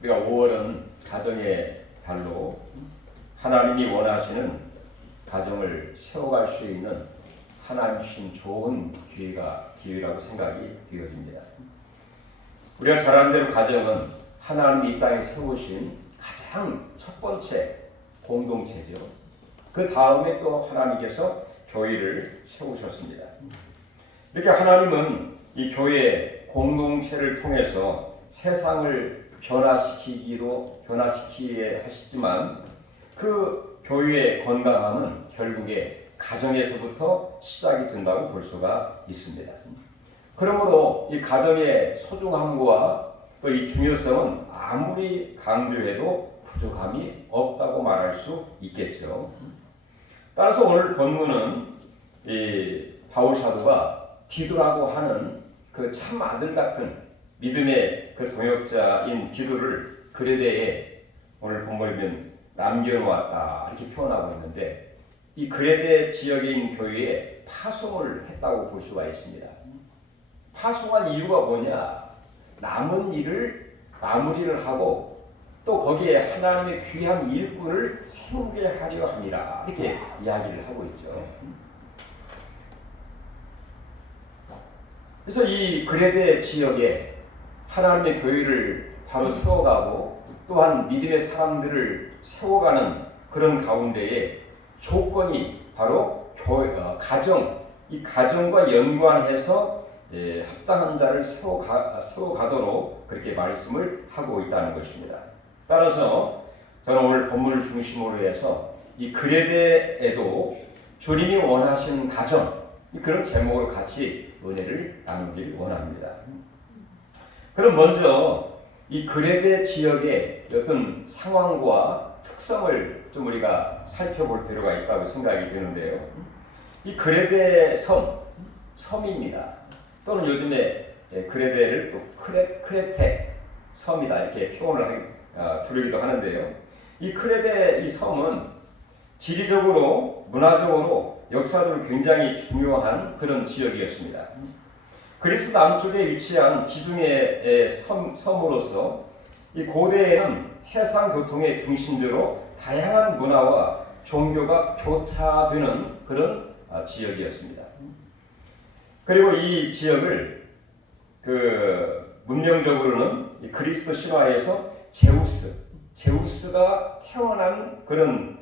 우리가 5월은 가정의 달로 하나님이 원하시는 가정을 세워갈 수 있는 하나님 주신 좋은 기회라고 생각이 되어집니다. 우리가 잘 아는 대로 가정은 하나님이 이 땅에 세우신 가장 첫 번째 공동체죠. 그 다음에 또 하나님께서 교회를 세우셨습니다. 이렇게 하나님은 이 교회 공동체를 통해서 세상을 변화시키게 하시지만 그 교회의 건강함은 결국에 가정에서부터 시작이 된다고 볼 수가 있습니다. 그러므로 이 가정의 소중함과 또 이 중요성은 아무리 강조해도 부족함이 없다고 말할 수 있겠죠. 따라서 오늘 본문은 이 바울 사도가 디도라고 하는 그 참 아들 같은 믿음의 그 동역자인 디도를 그레데에 오늘 본문에 보면 남겨놓았다 이렇게 표현하고 있는데 이 그레데 지역에 있는 교회에 파송을 했다고 볼 수가 있습니다. 파송한 이유가 뭐냐? 남은 일을 마무리를 하고 또 거기에 하나님의 귀한 일꾼을 세우게 하려 함이라 이렇게 이야기를 하고 있죠. 그래서 이 그레데 지역에 하나님의 교회를 바로 세워가고 또한 믿음의 사람들을 세워가는 그런 가운데에 조건이 바로 이 가정과 연관해서 합당한 자를 세워가도록 그렇게 말씀을 하고 있다는 것입니다. 따라서 저는 오늘 본문을 중심으로 해서 이 그레데에도 주님이 원하시는 가정 그런 제목으로 같이 은혜를 나누길 원합니다. 그럼 먼저 이 그레데 지역의 어떤 상황과 특성을 좀 우리가 살펴볼 필요가 있다고 생각이 드는데요. 이 그레데 섬입니다. 또는 요즘에 그레데를 또 크레테 섬이다 이렇게 표현을 부르기도 하는데요. 이 크레데 이 섬은 지리적으로, 문화적으로, 역사적으로 굉장히 중요한 그런 지역이었습니다. 그리스 남쪽에 위치한 지중해 섬으로서 이 고대에는 해상 교통의 중심지로 다양한 문화와 종교가 교차되는 그런 지역이었습니다. 그리고 이 지역을 문명적으로는 그리스도 신화에서 제우스가 태어난 그런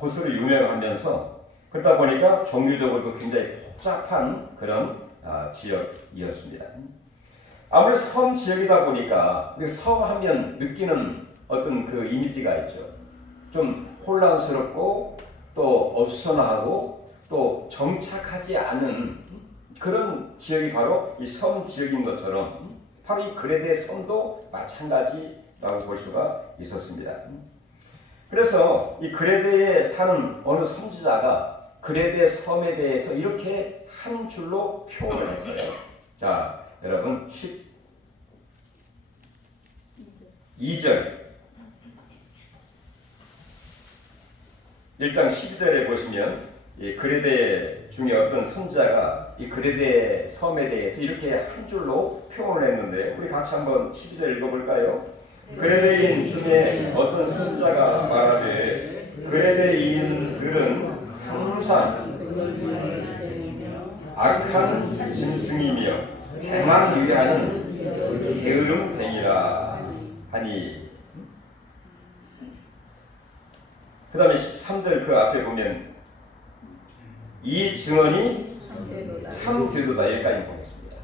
곳으로 유명하면서 그러다 보니까 종교적으로도 굉장히 복잡한 그런 지역이었습니다. 아무래도 섬 지역이다 보니까 섬 하면 느끼는 어떤 그 이미지가 있죠. 좀 혼란스럽고 또 어수선하고 또 정착하지 않은 그런 지역이 바로 이 섬 지역인 것처럼 바로 이 그레데 섬도 마찬가지라고 볼 수가 있었습니다. 그래서 이 그레데에 사는 어느 선지자가 그레데 섬에 대해서 이렇게 한 줄로 표현을 했어요. 자, 여러분 12절 1장 12절에 보시면 이 그레데 중에 어떤 선지자가 이 그레데 섬에 대해서 이렇게 한 줄로 표현을 했는데 우리 같이 한번 12절 읽어볼까요? 그레데인 중에 어떤 선지자가 말하되 그레데인들은 항상 악한 짐승이며 행한 위하는 게으름뱅이라 하니. 그 다음에 13절 그 앞에 보면 이 증언이 참되도다 여기까지 보겠습니다.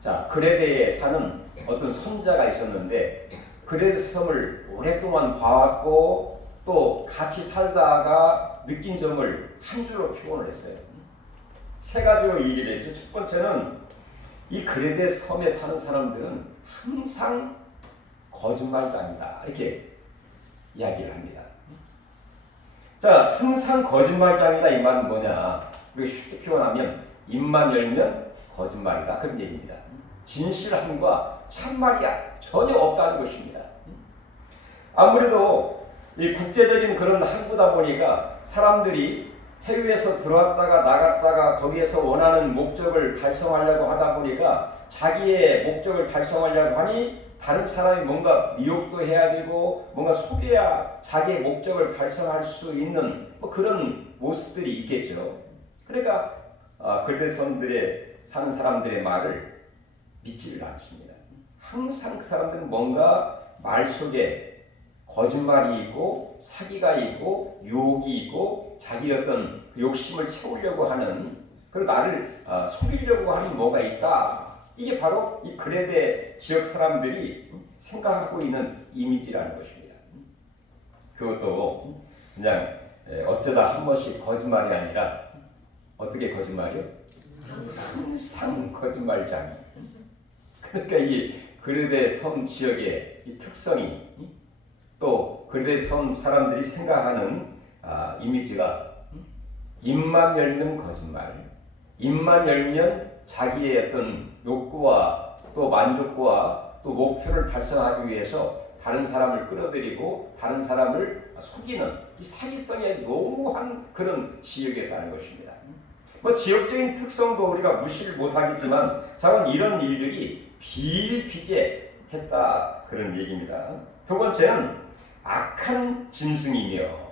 자, 그레데에 사는 어떤 선자가 있었는데 그레데 섬을 오랫동안 봐왔고 또 같이 살다가 느낀 점을 한 줄로 표현을 했어요. 세 가지로 얘기를 했죠. 첫 번째는 이 그레데 섬에 사는 사람들은 항상 거짓말장이다 이렇게 이야기를 합니다. 자, 항상 거짓말장이다 이 말은 뭐냐? 우리가 쉽게 표현하면 입만 열면 거짓말이다 그런 얘기입니다. 진실함과 참말이야 전혀 없다는 것입니다. 아무래도 이 국제적인 그런 항구다 보니까 사람들이 해외에서 들어왔다가 나갔다가 거기에서 원하는 목적을 달성하려고 하다 보니까 자기의 목적을 달성하려고 하니 다른 사람이 뭔가 미혹도 해야 되고 뭔가 속여야 자기의 목적을 달성할 수 있는 뭐 그런 모습들이 있겠죠. 그러니까 그레데선들의 사는 사람들의 말을 믿지를 않습니다. 항상 그 사람들은 뭔가 말 속에 거짓말이 있고 사기가 있고 유혹이 있고 자기 어떤 욕심을 채우려고 하는 그리고 나를 속이려고 하는 뭐가 있다. 이게 바로 이 그레데 지역 사람들이 생각하고 있는 이미지라는 것입니다. 그것도 그냥 어쩌다 한 번씩 거짓말이 아니라 어떻게 거짓말이요? 항상 거짓말장이. 그러니까 이 그레데 섬 지역의 이 특성이 또 그레데 섬 사람들이 생각하는 이미지가 입만 열면 거짓말, 입만 열면 자기의 어떤 욕구와 또 만족과 또 목표를 달성하기 위해서 다른 사람을 끌어들이고 다른 사람을 속이는 이 사기성에 농후한 그런 지역이라는 것입니다. 뭐 지역적인 특성도 우리가 무시를 못하겠지만 자꾸 이런 일들이 비일비재했다 그런 얘기입니다. 두 번째는 악한 짐승이며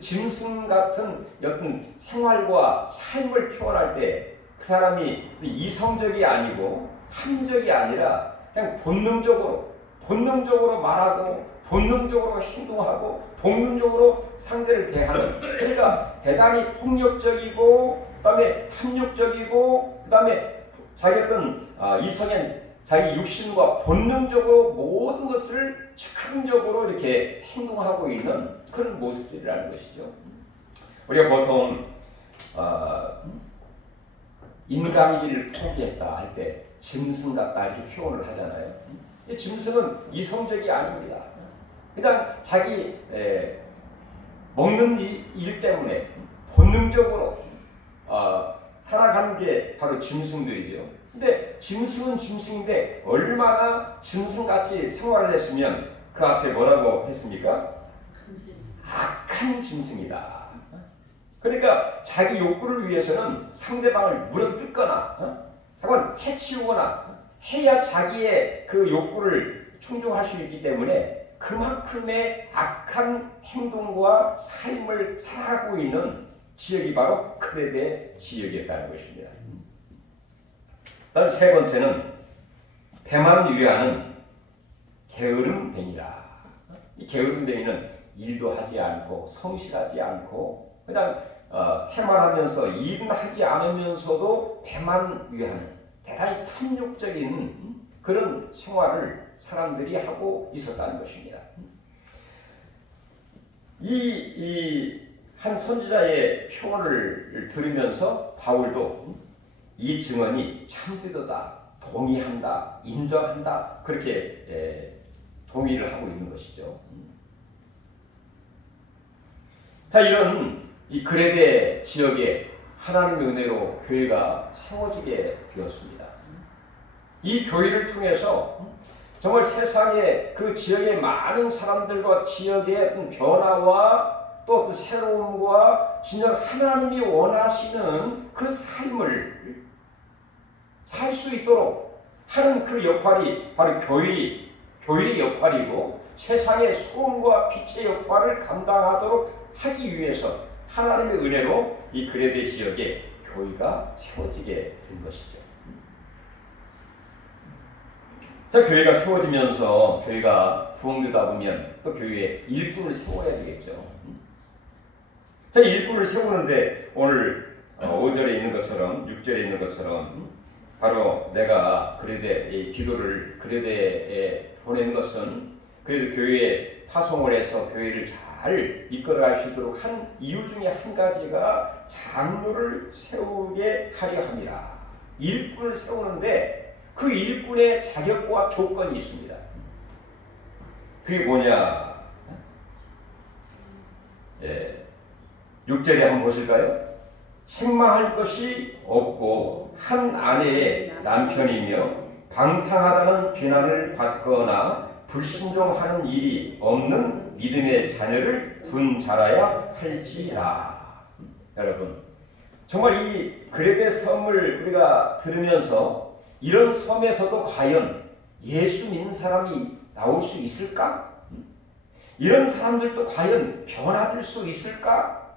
짐승 같은 어떤 생활과 삶을 표현할 때 그 사람이 이성적이 아니고 함적이 아니라 그냥 본능적으로 말하고 본능적으로 행동하고 본능적으로 상대를 대하는 그러니까 대단히 폭력적이고 그다음에 탐욕적이고 그다음에 자기 어떤 이성의 자기 육신과 본능적으로 모든 것을 즉흥적으로 이렇게 행동하고 있는 그런 모습들이라는 것이죠. 우리가 보통 인간이기를 포기했다 할 때 짐승 같다 이렇게 표현을 하잖아요. 이 짐승은 이성적이 아닙니다. 그냥 자기 먹는 일 때문에 본능적으로 살아가는 게 바로 짐승들이죠. 근데 짐승은 짐승인데 얼마나 짐승같이 생활을 했으면 그 앞에 뭐라고 했습니까? 악한 짐승이다. 그러니까 자기 욕구를 위해서는 상대방을 물어뜯거나 잠깐 해치우거나 해야 자기의 그 욕구를 충족할 수 있기 때문에 그만큼의 악한 행동과 삶을 살아가고 있는 지역이 바로 그레데 지역이었다는 것입니다. 다음 세 번째는 배만 위하는 게으름뱅이라. 이 게으름뱅이는 일도 하지 않고 성실하지 않고 그냥 태만하면서 일은 하지 않으면서도 배만 위하는 대단히 탐욕적인 그런 생활을 사람들이 하고 있었다는 것입니다. 이 한 선지자의 표현을 들으면서 바울도 이 증언이 참되도다, 동의한다, 인정한다 그렇게 동의를 하고 있는 것이죠. 자, 이런 이 그레데 지역에 하나님의 은혜로 교회가 세워지게 되었습니다. 이 교회를 통해서 정말 세상의 그 지역의 많은 사람들과 지역의 어떤 변화와 또 새로움과 진정 하나님이 원하시는 그 삶을 살 수 있도록 하는 그 역할이 바로 교회의 역할이고 세상의 소금과 빛의 역할을 감당하도록 하기 위해서 하나님의 은혜로 이 그레데 지역에 교회가 세워지게 된 것이죠. 자, 교회가 세워지면서 교회가 부흥되다 보면 또 교회에 일꾼을 세워야 되겠죠. 자, 일꾼을 세우는데 오늘 5절에 있는 것처럼 6절에 있는 것처럼 바로 내가 그레데의 기도를 그레데에 보낸 것은 그래도 교회에 파송을 해서 교회를 잘 이끌어갈 수 있도록 한 이유 중에 한 가지가 장로를 세우게 하려 합니다. 일꾼을 세우는데 그 일꾼의 자격과 조건이 있습니다. 그게 뭐냐? 6절에 한번 보실까요? 책망할 것이 없고 한 아내의 남편이며 방탕하다는 비난을 받거나 불순종하는 일이 없는 믿음의 자녀를 둔 자라야 할지라. 여러분, 정말 이 그레데 섬을 우리가 들으면서 이런 섬에서도 과연 예수 믿는 사람이 나올 수 있을까? 이런 사람들도 과연 변화될 수 있을까?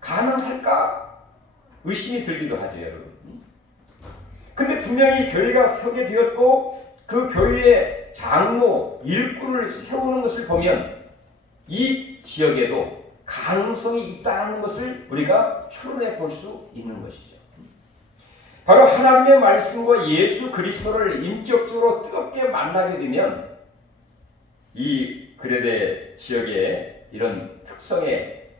가능할까? 의심이 들기도 하죠, 여러분. 근데 분명히 교회가 서게 되었고 그 교회의 장로, 일꾼을 세우는 것을 보면 이 지역에도 가능성이 있다는 것을 우리가 추론해 볼 수 있는 것이죠. 바로 하나님의 말씀과 예수 그리스도를 인격적으로 뜨겁게 만나게 되면 이 그레데 지역의 이런 특성의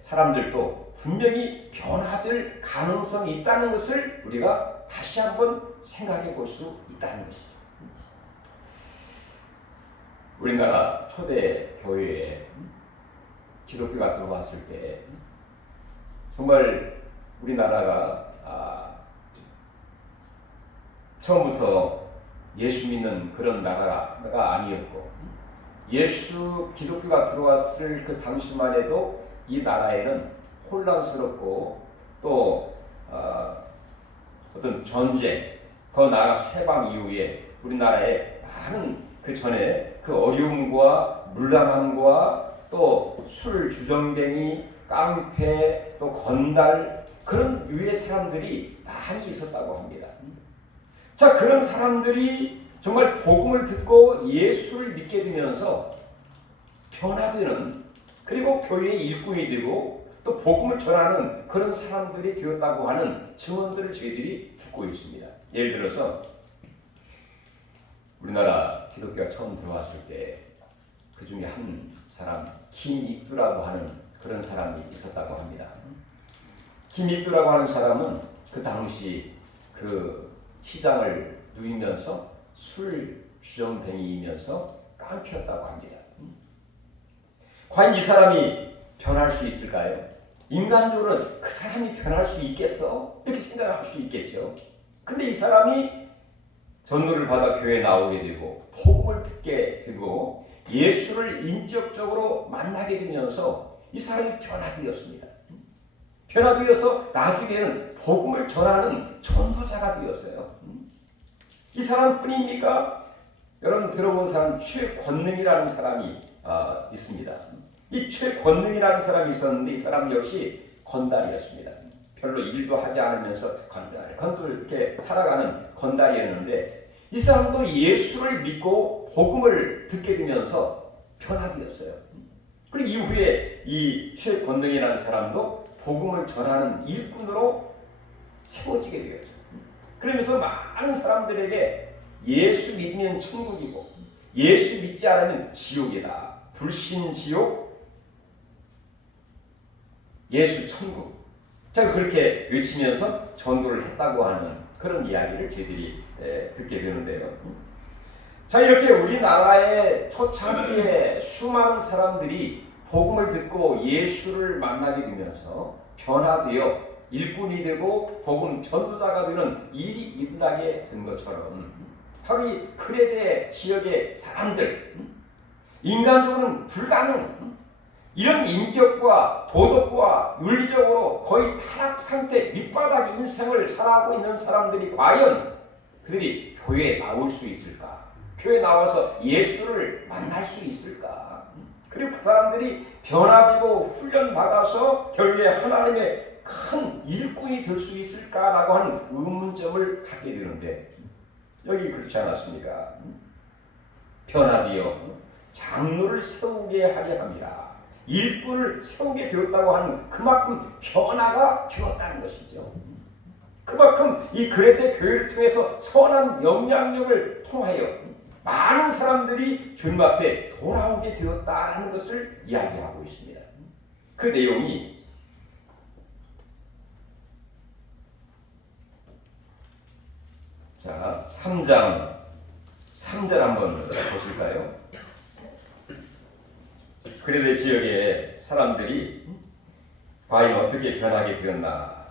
사람들도 분명히 변화될 가능성이 있다는 것을 우리가 다시 한번 생각해 볼 수 있다는 것이죠. 우리나라 초대 교회에 기독교가 들어왔을 때 정말 우리나라가 처음부터 예수 믿는 그런 나라가 아니었고 기독교가 들어왔을 그 당시만 해도 이 나라에는 혼란스럽고 또 어떤 전쟁, 더 나아가 해방 이후에 우리나라에 많은 그 전에 그 어려움과 물란함과 또 술 주정뱅이, 깡패, 또 건달 그런 유의 사람들이 많이 있었다고 합니다. 자, 그런 사람들이 정말 복음을 듣고 예수를 믿게 되면서 변화되는 그리고 교회의 일꾼이 되고 또 복음을 전하는 그런 사람들이 되었다고 하는 증언들을 저희들이 듣고 있습니다. 예를 들어서 우리나라 기독교가 처음 들어왔을 때 그 중에 한 사람 김익두라고 하는 그런 사람이 있었다고 합니다. 김익두라고 하는 사람은 그 당시 그 시장을 누이면서 술 주정뱅이이면서 깡패였다고 합니다. 과연 이 사람이 변할 수 있을까요? 인간적으로는 그 사람이 변할 수 있겠어? 이렇게 생각할 수 있겠죠. 근데 이 사람이 전도를 받아 교회에 나오게 되고 복음을 듣게 되고 예수를 인격적으로 만나게 되면서 이 사람이 변화되었습니다. 변화되어서 나중에는 복음을 전하는 전도자가 되었어요. 이 사람뿐입니까? 여러분 들어본 사람 최권능이라는 사람이 있습니다. 이 최권능이라는 사람이 있었는데 이 사람 역시 건달이었습니다. 별로 일도 하지 않으면서 건달 이렇게 살아가는 건달이었는데 이 사람도 예수를 믿고 복음을 듣게 되면서 변화되었어요. 그리고 이후에 이 최권능이라는 사람도 복음을 전하는 일꾼으로 세워지게 되었죠. 그러면서 많은 사람들에게 예수 믿으면 천국이고 예수 믿지 않으면 지옥이다. 불신지옥, 예수 천국. 제가 그렇게 외치면서 전도를 했다고 하는 그런 이야기를 저희들이 듣게 되는데요. 자, 이렇게 우리나라의 초창기에 수많은 사람들이 복음을 듣고 예수를 만나게 되면서 변화되어 일꾼이 되고 복음 전도자가 되는 일이 일어나게 된 것처럼 바로 이 크레데 지역의 사람들, 인간적으로는 불가능, 이런 인격과 도덕과 윤리적으로 거의 타락 상태 밑바닥 인생을 살아가고 있는 사람들이 과연 그들이 교회에 나올 수 있을까? 교회에 나와서 예수를 만날 수 있을까? 그리고 그 사람들이 변화되고 훈련받아서 결국에 하나님의 큰 일꾼이 될 수 있을까라고 하는 의문점을 갖게 되는데 여기 그렇지 않았습니까? 변화되어 장로를 세우게 하려 함이라. 일꾼을 세우게 되었다고 하는 그만큼 변화가 되었다는 것이죠. 그만큼 이 그레데 교회를 통해서 선한 영향력을 통하여 많은 사람들이 주님 앞에 돌아오게 되었다는 것을 이야기하고 있습니다. 그 내용이 자 3장 3절 한번 보실까요? 그레데 지역의 사람들이 과연 어떻게 변하게 되었나.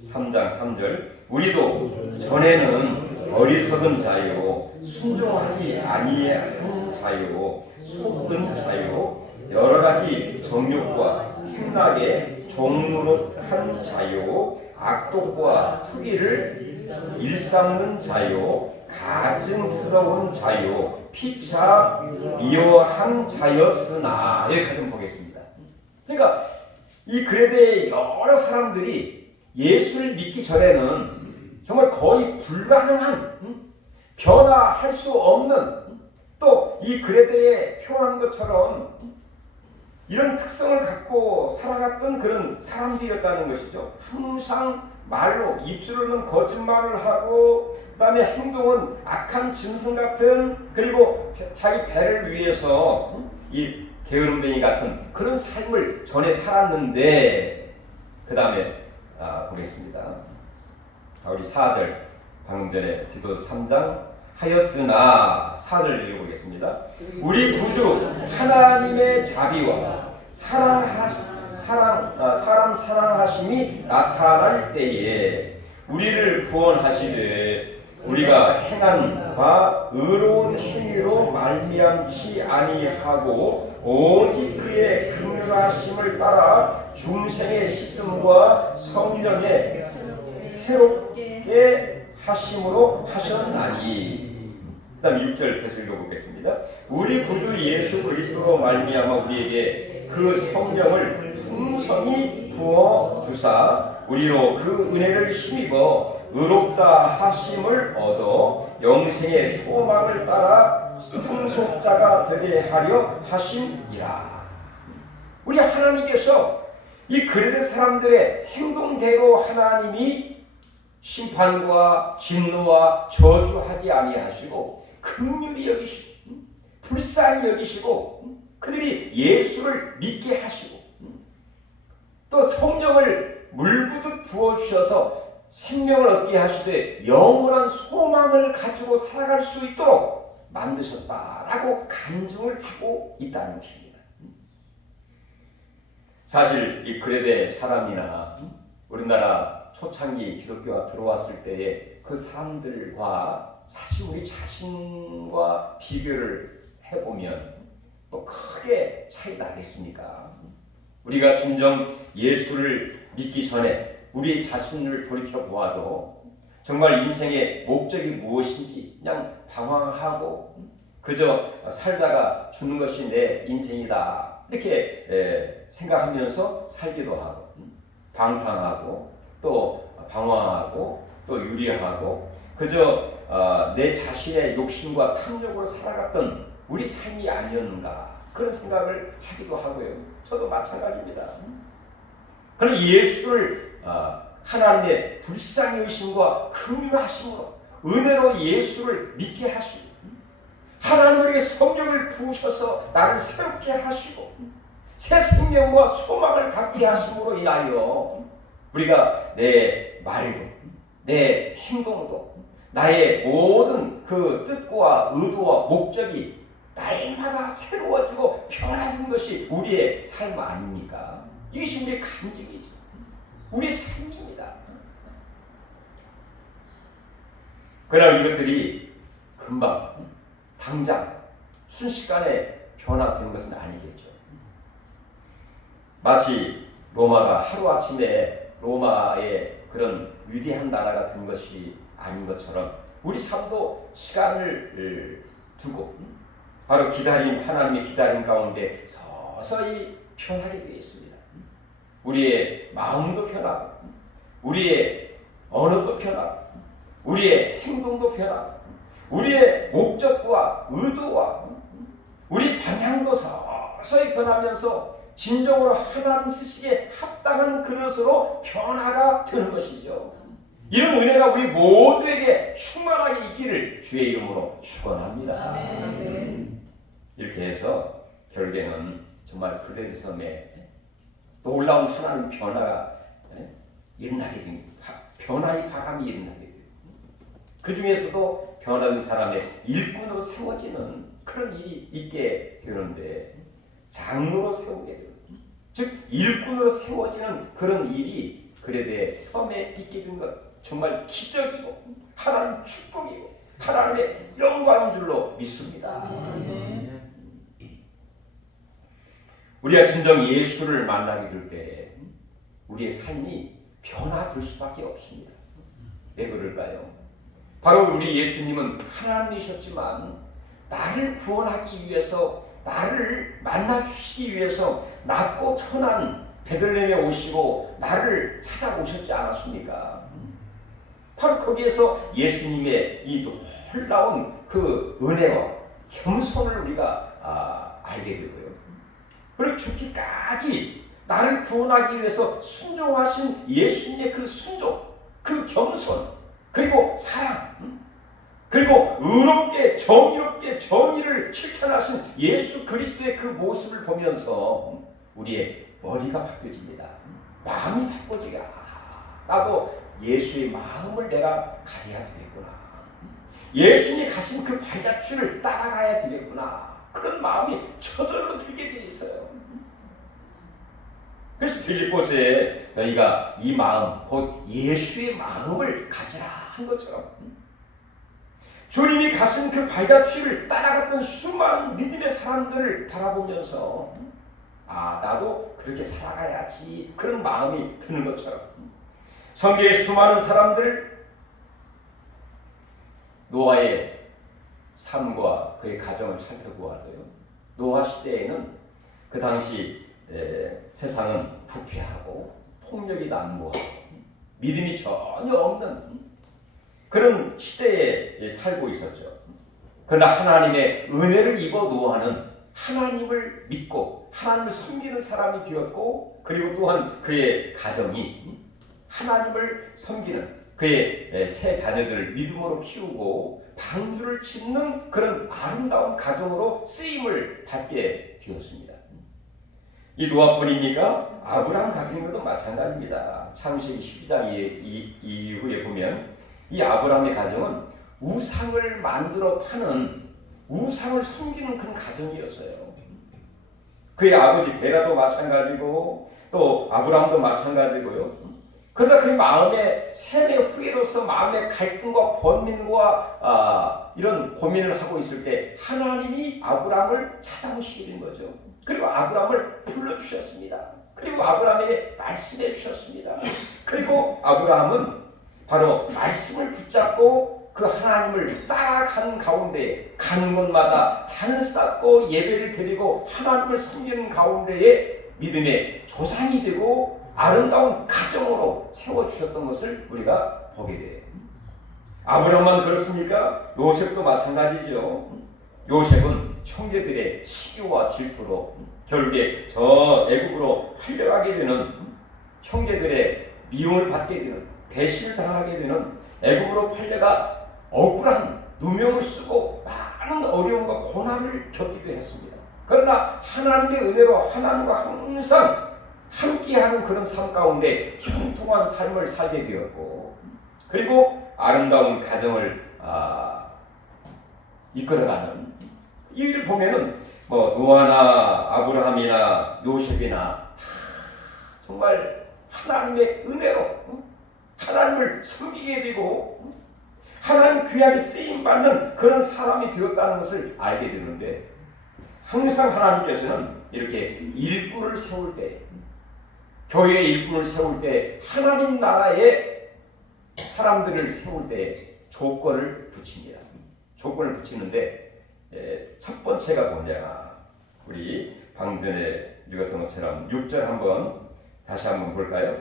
3장 3절 우리도 전에는 어리석은 자요 순종하지 아니한 자요 속은 자요 여러 가지 정욕과 행락에 종노릇한 자요 악독과 투기를 일삼는 자요 가증스러운 자요 피차 미워한 자였으나 여기까지 좀 보겠습니다. 그러니까 이 그레데의 여러 사람들이 예수를 믿기 전에는 정말 거의 불가능한 변화할 수 없는 또 이 그레데에 표현한 것처럼 이런 특성을 갖고 살아갔던 그런 사람들이었다는 것이죠. 항상 말로 입술로는 거짓말을 하고 그다음에 행동은 악한 짐승 같은 그리고 자기 배를 위해서 이 게으름뱅이 같은 그런 삶을 전에 살았는데 그 다음에 보겠습니다. 우리 4절 방금 전에 디도서 3장 하였으나 4절 읽어보겠습니다. 우리 구주 하나님의 자비와 사람 사랑하심이 나타날 때에 우리를 구원하시되 우리가 행한 바 의로운 행위로 말미암지 아니하고 오직 그의 긍휼하심을 따라 중생의 씻음과 성령의 새롭게 하심으로 하셨나니. 그 다음 6절 계속 읽어보겠습니다. 우리 구주 예수 그리스도로 말미암아 우리에게 그 성령을 풍성히 부어 주사 우리로 그 은혜를 힘입어 의롭다 하심을 얻어 영생의 소망을 따라 상속자가 되게 하려 하심이라. 우리 하나님께서 이 그레데 사람들의 행동대로 하나님이 심판과 진노와 저주하지 아니하시고 긍휼히 여기시고 불쌍히 여기시고 그들이 예수를 믿게 하시고 또 성령을 물부듯 부어주셔서 생명을 얻게 하시되 영원한 소망을 가지고 살아갈 수 있도록 만드셨다라고 간증을 하고 있다는 것입니다. 사실 이 그레데 사람이나 우리나라 초창기 기독교가 들어왔을 때의 그 사람들과 사실 우리 자신과 비교를 해보면 뭐 크게 차이 나겠습니까? 우리가 진정 예수를 믿기 전에 우리 자신을 돌이켜보아도 정말 인생의 목적이 무엇인지 그냥 방황하고 그저 살다가 죽는 것이 내 인생이다 이렇게 생각하면서 살기도 하고 방탕하고 또 방황하고 또 유리하고 그저 내 자신의 욕심과 탐욕으로 살아갔던 우리 삶이 아니었는가 그런 생각을 하기도 하고요. 저도 마찬가지입니다. 그러나 예수를 하나님의 불쌍히 여기심과 긍휼하심으로 은혜로 예수를 믿게 하시고 하나님에게 성령을 부으셔서 나를 새롭게 하시고 새 생명과 소망을 갖게 하심으로 인하여 우리가 내 말도 내 행동도 나의 모든 그 뜻과 의도와 목적이 날마다 새로워지고 변하는 것이 우리의 삶 아닙니까? 이것이 우리의 간증이죠. 우리의 삶입니다. 그러나 이것들이 금방 당장 순식간에 변화되는 것은 아니겠죠. 마치 로마가 하루아침에 로마의 그런 위대한 나라가 된 것이 아닌 것처럼 우리 삶도 시간을 두고 바로 하나님의 기다림 가운데 서서히 변하게 되어 있습니다. 우리의 마음도 변하고 우리의 언어도 변하고 우리의 행동도 변하고 우리의 목적과 의도와 우리 방향도 서서히 변하면서 진정으로 하나님 쓰시기에 합당한 그릇으로 변화가 되는 것이죠. 이런 은혜가 우리 모두에게 충만하게 있기를 주의 이름으로 축원합니다. 아멘. 이렇게 해서 결국에는 정말 그레데 섬에 놀라운 하나님 변화가 일어나게 됩니다. 변화의 바람이 일어나게 됩니다. 그 중에서도 변화된 사람의 일꾼으로 세워지는 그런 일이 있게 되는데 장로로 세우게 됩니다. 즉 일꾼으로 세워지는 그런 일이 그레데 섬에 있게 된 것 정말 기적이고 하나님 축복이고 하나님의 영광인 줄로 믿습니다. 우리가 진정 예수를 만나게 될 때 우리의 삶이 변화될 수밖에 없습니다. 왜 그럴까요? 바로 우리 예수님은 하나님이셨지만 나를 구원하기 위해서, 나를 만나주시기 위해서 낮고 천한 베들레헴에 오시고 나를 찾아오셨지 않았습니까? 바로 거기에서 예수님의 이 놀라운 그 은혜와 겸손을 우리가 알게 되고요. 그리고 죽기까지 나를 구원하기 위해서 순종하신 예수님의 그 순종, 그 겸손, 그리고 사랑, 그리고 의롭게 정의롭게 정의를 실천하신 예수 그리스도의 그 모습을 보면서 우리의 머리가 바뀌어집니다. 마음이 바뀌어지게, 나도 예수의 마음을 내가 가져야 되겠구나. 예수님이 가신 그 발자취를 따라가야 되겠구나. 그런 마음이 저절로 들게 되어 있어요. 그래서 빌립보서에 너희가 이 마음, 곧 예수의 마음을 가지라 한 것처럼 주님이 가신 그 발자취를 따라갔던 수많은 믿음의 사람들을 바라보면서 나도 그렇게 살아가야지, 그런 마음이 드는 것처럼 성경의 수많은 사람들, 노아의 삶과 그의 가정을 살펴보아도요, 노아 시대에는 그 당시 세상은 부패하고 폭력이 난무하고 믿음이 전혀 없는 그런 시대에 살고 있었죠. 그러나 하나님의 은혜를 입어 노아는 하나님을 믿고 하나님을 섬기는 사람이 되었고, 그리고 또한 그의 가정이 하나님을 섬기는 그의 세 자녀들을 믿음으로 키우고 방주를 짓는 그런 아름다운 가정으로 쓰임을 받게 되었습니다. 이 노아뿐입니까? 아브라함 같은 것도 마찬가지입니다. 창세기 12장 이후에 보면 이 아브라함의 가정은 우상을 만들어 파는, 우상을 섬기는 그런 가정이었어요. 그의 아버지 데라도 마찬가지고 또 아브라함도 마찬가지고요. 그러나 그 마음의 셈의 후예로서 마음의 갈등과 번민과 이런 고민을 하고 있을 때 하나님이 아브라함을 찾아오시게 된 거죠. 그리고 아브라함을 불러주셨습니다. 그리고 아브라함에게 말씀해 주셨습니다. 그리고 아브라함은 바로 말씀을 붙잡고 그 하나님을 따라가는 가운데, 가는 곳마다 단을 쌓고 예배를 드리고 하나님을 섬기는 가운데에 믿음의 조상이 되고 아름다운 가정으로 세워주셨던 것을 우리가 보게 돼요. 아브라함만 그렇습니까? 요셉도 마찬가지죠. 요셉은 형제들의 시기와 질투로 결국에 저 애굽으로 팔려가게 되는, 형제들의 미움을 받게 되는, 배신을 당하게 되는, 애굽으로 팔려가 억울한 누명을 쓰고 많은 어려움과 고난을 겪기도 했습니다. 그러나 하나님의 은혜로 하나님과 항상 함께하는 그런 삶 가운데 형통한 삶을 살게 되었고, 그리고 아름다운 가정을 이끌어가는, 이 일을 보면은 노아나 아브라함이나 요셉이나 정말 하나님의 은혜로 하나님을 섬기게 되고 하나님 귀하게 쓰임받는 그런 사람이 되었다는 것을 알게 되는데, 항상 하나님께서는 이렇게 일꾼을 세울 때, 교회의 일꾼을 세울 때, 하나님 나라의 사람들을 세울 때 조건을 붙입니다. 조건을 붙이는데 첫 번째가 뭐냐, 우리 방전에 읽었던 것처럼 6절 한번 다시 한번 볼까요?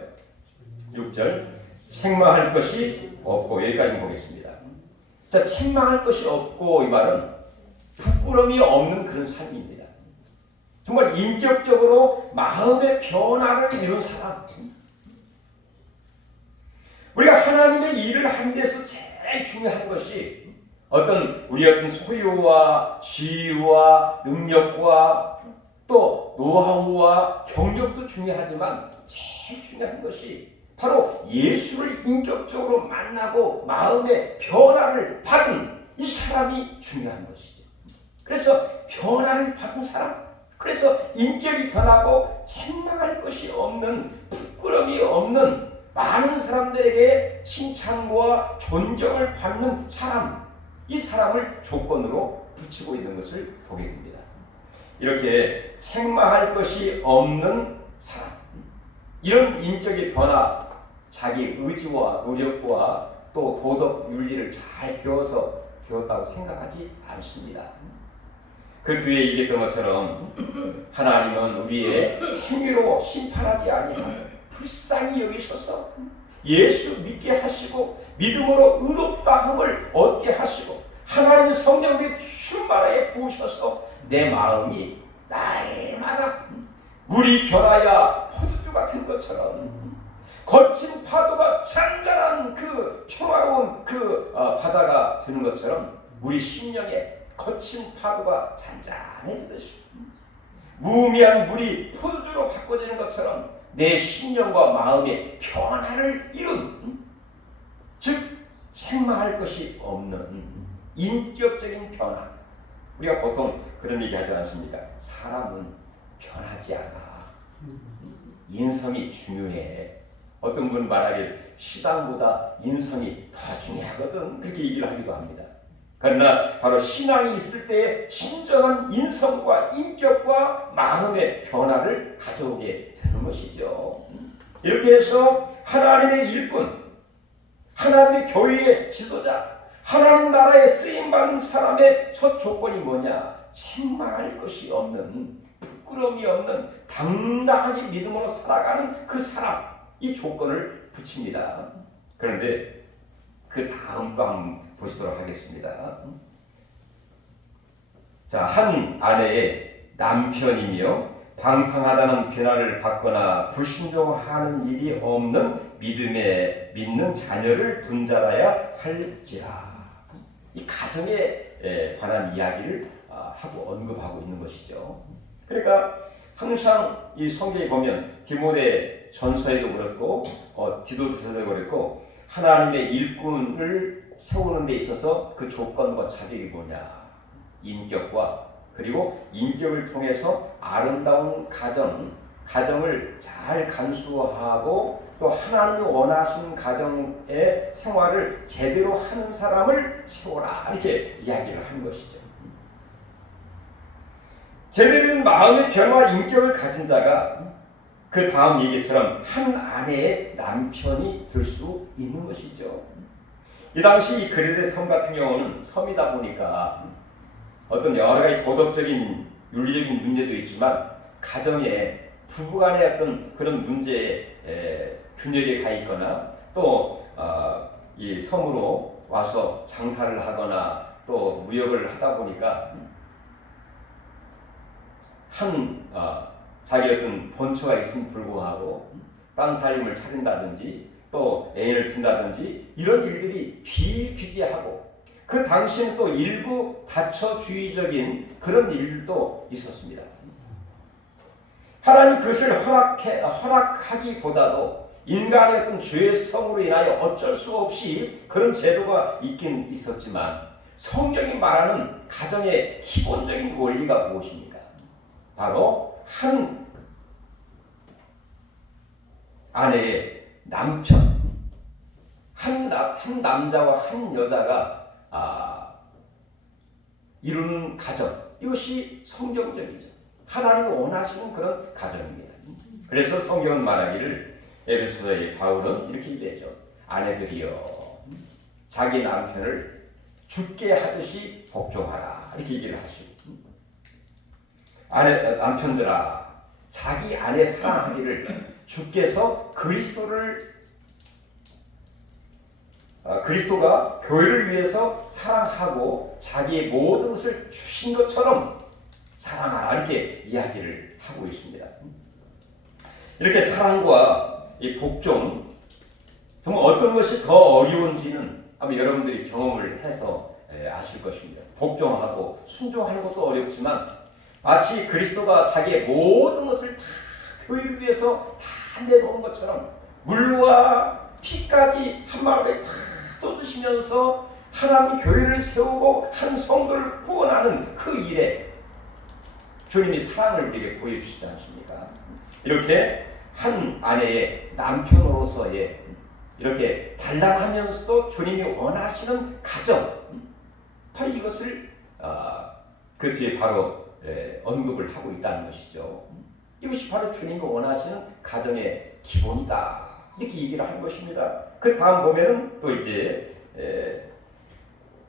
6절, 책망할 것이 없고, 여기까지 보겠습니다. 자, 책망할 것이 없고, 이 말은 부끄러움이 없는 그런 삶입니다. 정말 인격적으로 마음의 변화를 이룬 사람. 우리가 하나님의 일을 하는 데서 제일 중요한 것이 어떤 소유와 지위와 능력과 또 노하우와 경력도 중요하지만 제일 중요한 것이 바로 예수를 인격적으로 만나고 마음의 변화를 받은 이 사람이 중요한 것이죠. 그래서 변화를 받은 사람, 그래서 인격이 변하고 책망할 것이 없는, 부끄러움이 없는, 많은 사람들에게 칭찬과 존경을 받는 사람, 이 사람을 조건으로 붙이고 있는 것을 보게 됩니다. 이렇게 책망할 것이 없는 사람, 이런 인격의 변화, 자기 의지와 노력과 또 도덕 윤리를 잘 배웠다고 생각하지 않습니다. 그 뒤에 얘기했던 것처럼 하나님은 우리의 행위로 심판하지 아니하고 불쌍히 여기셔서 예수 믿게 하시고 믿음으로 의롭다함을 얻게 하시고 하나님의 성령을 충만하게 부으셔서 내 마음이 날마다 물이 변하여 포도주 같은 것처럼 거친 파도가 잔잔한 그 평화로운 그 바다가 되는 것처럼 우리 심령에 거친 파도가 잔잔해지듯이 무미한 물이 포도주로 바꿔지는 것처럼 내 심령과 마음의 평안을 이룬, 즉 책망할 것이 없는 인격적인 변화. 우리가 보통 그런 얘기 하지 않습니까? 사람은 변하지 않아. 인성이 중요해. 어떤 분 말하길 신앙보다 인성이 더 중요하거든. 그렇게 얘기를 하기도 합니다. 그러나 바로 신앙이 있을 때 진정한 인성과 인격과 마음의 변화를 가져오게 되는 것이죠. 이렇게 해서 하나님의 일꾼, 하나님의 교회의 지도자, 하나님 나라에 쓰임받는 사람의 첫 조건이 뭐냐? 책망할 것이 없는, 부끄러움이 없는 당당하게 믿음으로 살아가는 그 사람, 이 조건을 붙입니다. 그런데 그 다음 또 한번 보시도록 하겠습니다. 자, 한 아내의 남편이며 방탕하다는 비난을 받거나 불순종하는 일이 없는 믿는 자녀를 둔 자라야 할지라. 이 가정에 관한 이야기를 하고 언급하고 있는 것이죠. 그러니까 항상 이 성경에 보면 디모데 전서에도 그렇고 디도서에도 그렇고 하나님의 일꾼을 세우는 데 있어서 그 조건과 자격이 뭐냐? 인격과 그리고 인격을 통해서 아름다운 가정을 잘 간수하고 또 하나님이 원하시는 가정의 생활을 제대로 하는 사람을 세워라 이렇게 이야기를 하는 것이죠. 제대로 된 마음의 변화와 인격을 가진 자가 그 다음 얘기처럼 한 아내의 남편이 될 수 있는 것이죠. 이 당시 그레데 섬 같은 경우는 섬이다 보니까 어떤 여러 가지 도덕적인 윤리적인 문제도 있지만 가정에 부부간의 어떤 그런 문제에 균열이 가 있거나 또 이 섬으로 와서 장사를 하거나 또 무역을 하다 보니까 자기 어떤 본처가 있음에 불구하고 딴 살림을 차린다든지 또 애인을 둔다든지 이런 일들이 비일비재하고 그 당시에는 또 일부 다처주의적인 그런 일도 있었습니다. 하나님 그것을 허락하기보다도 인간의 어떤 죄성으로 인하여 어쩔 수 없이 그런 제도가 있긴 있었지만 성경이 말하는 가정의 기본적인 원리가 무엇입니까? 바로 한 아내의 남편, 한 남자와 한 여자가 이루는 가정, 이것이 성경적이죠. 하나님이 원하시는 그런 가정입니다. 그래서 성경은 말하기를 에베소서의 바울은 이렇게 얘기하죠. 아내들이여 자기 남편을 죽게 하듯이 복종하라 이렇게 얘기를 하시고 남편들아 자기 아내 사랑하기를 주께서 그리스도가 교회를 위해서 사랑하고 자기의 모든 것을 주신 것처럼 사랑하라 이렇게 이야기를 하고 있습니다. 이렇게 사랑과 이 복종 정말 어떤 것이 더 어려운지는 아마 여러분들이 경험을 해서 아실 것입니다. 복종하고 순종하는 것도 어렵지만 마치 그리스도가 자기의 모든 것을 다 교회를 위해서 다 내놓은 것처럼 물과 피까지 한 마음에 다 쏟으시면서 하나님 교회를 세우고 한 성도를 구원하는 그 일에 주님이 사랑을 우리에게 보여주시지 않습니까? 이렇게 한 아내의 남편으로서의 이렇게 단란하면서도 주님이 원하시는 가정, 바로 이것을 그 뒤에 바로 언급을 하고 있다는 것이죠. 이것이 바로 주님이 원하시는 가정의 기본이다 이렇게 얘기를 한 것입니다. 그 다음 보면은 또 이제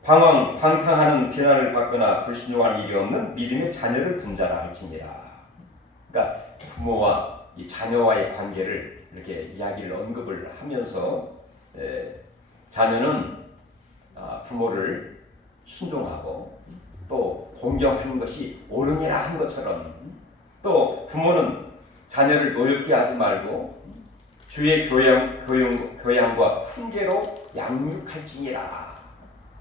방탕하는 비난을 받거나 불신용할 일이 없는 믿음의 자녀를 둔 자라 할지니라. 그러니까 부모와 이 자녀와의 관계를 이렇게 이야기를 언급을 하면서 자녀는 부모를 순종하고 또 공경하는 것이 옳으니라 한 것처럼, 또 부모는 자녀를 노엽게 하지 말고 주의 교양과 훈계로 양육할지니라.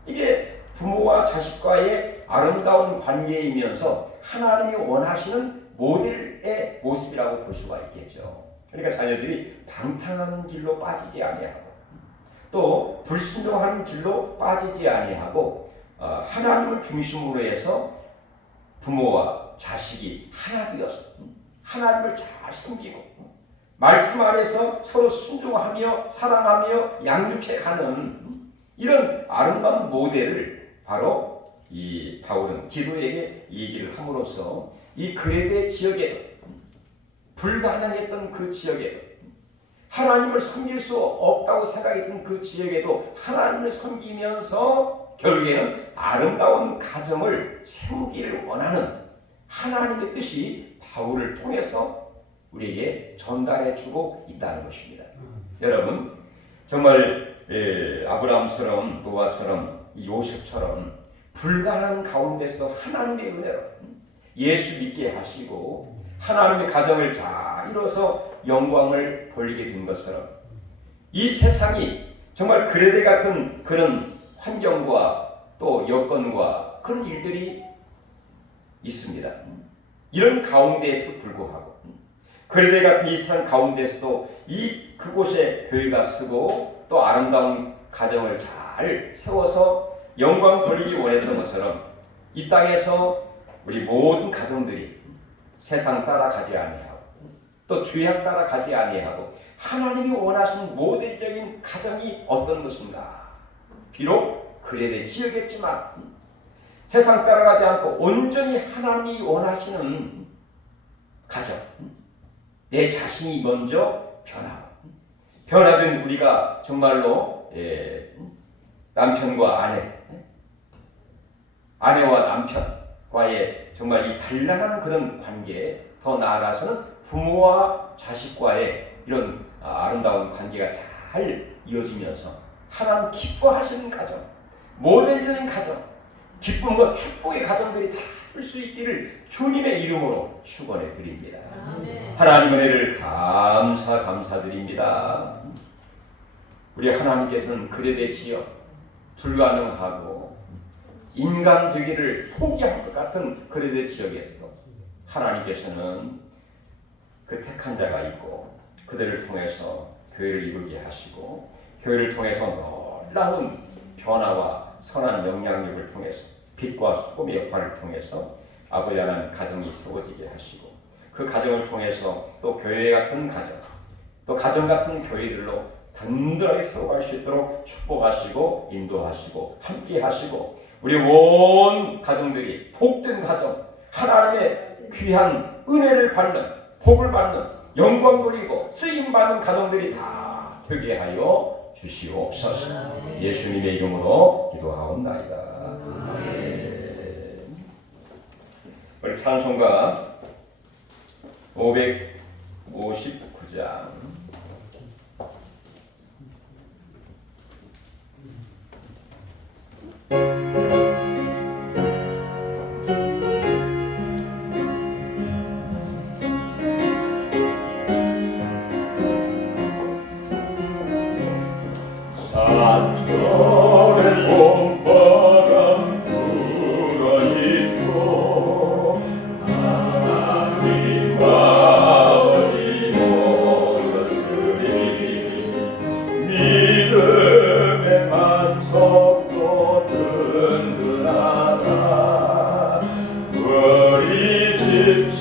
이게 부모와 자식과의 아름다운 관계이면서 하나님이 원하시는 모델의 모습이라고 볼 수가 있겠죠. 그러니까 자녀들이 방탕한 길로 빠지지 아니하고 또 불순종하는 길로 빠지지 아니하고 하나님을 중심으로 해서 부모와 자식이 하나 되어서 하나님을 잘 섬기고 말씀 안에서 서로 순종하며 사랑하며 양육해가는 이런 아름다운 모델을 바로 이 바울은 디도에게 얘기를 함으로써 이 그레데 지역에도 불가능했던 그 지역에도 하나님을 섬길 수 없다고 생각했던 그 지역에도 하나님을 섬기면서 결국에는 아름다운 가정을 세우기를 원하는 하나님의 뜻이 바울을 통해서 우리에게 전달해 주고 있다는 것입니다. 여러분, 정말 아브라함처럼 노아처럼 요셉처럼 불가능한 가운데서 하나님의 은혜로 예수 믿게 하시고 하나님의 가정을 잘 이뤄서 영광을 돌리게 된 것처럼 이 세상이 정말 그레데 같은 그런 환경과 또 여건과 그런 일들이 있습니다. 이런 가운데에서도 불구하고 그레데 같은 이 세상 가운데서도 그곳에 교회가 쓰고 또 아름다운 가정을 잘 세워서 영광 돌리기 원했던 것처럼 이 땅에서 우리 모든 가정들이 세상 따라가지 아니하고 또 죄악 따라가지 아니하고 하나님이 원하신 모델적인 가정이 어떤 것인가? 비록 그레데 지역이었지만 세상 따라가지 않고 온전히 하나님이 원하시는 가정, 내 자신이 먼저 변화된 우리가 정말로 남편과 아내와 남편과의 정말 이 단란한 그런 관계, 더 나아가서는 부모와 자식과의 이런 아름다운 관계가 잘 이어지면서 하나님 기뻐하시는 가정, 모델적인 가정, 기쁨과 축복의 가정들이 다 될 수 있기를 주님의 이름으로 축원해 드립니다. 하나님 은혜를 감사드립니다. 우리 하나님께서는 그레데 지역 불가능하고 인간 되기를 포기할 것 같은 그레데 지역에서 하나님께서는 그 택한 자가 있고 그들을 통해서 교회를 이루게 하시고 교회를 통해서 놀라운 변화와 선한 영향력을 통해서 빛과 소금의 역할을 통해서 아버지 하나님 가정이 세워지게 하시고 그 가정을 통해서 또 교회 같은 가정, 또 가정 같은 교회들로 든든하게 세워갈 수 있도록 축복하시고 인도하시고 함께하시고 우리 온 가정들이 복된 가정, 하나님의 귀한 은혜를 받는 복을 받는 영광 돌리고 쓰임받는 가정들이 다 되게 하여 주시옵소서. 예수님의 이름으로 기도하옵나이다. 우리 찬송가 559장 우리 집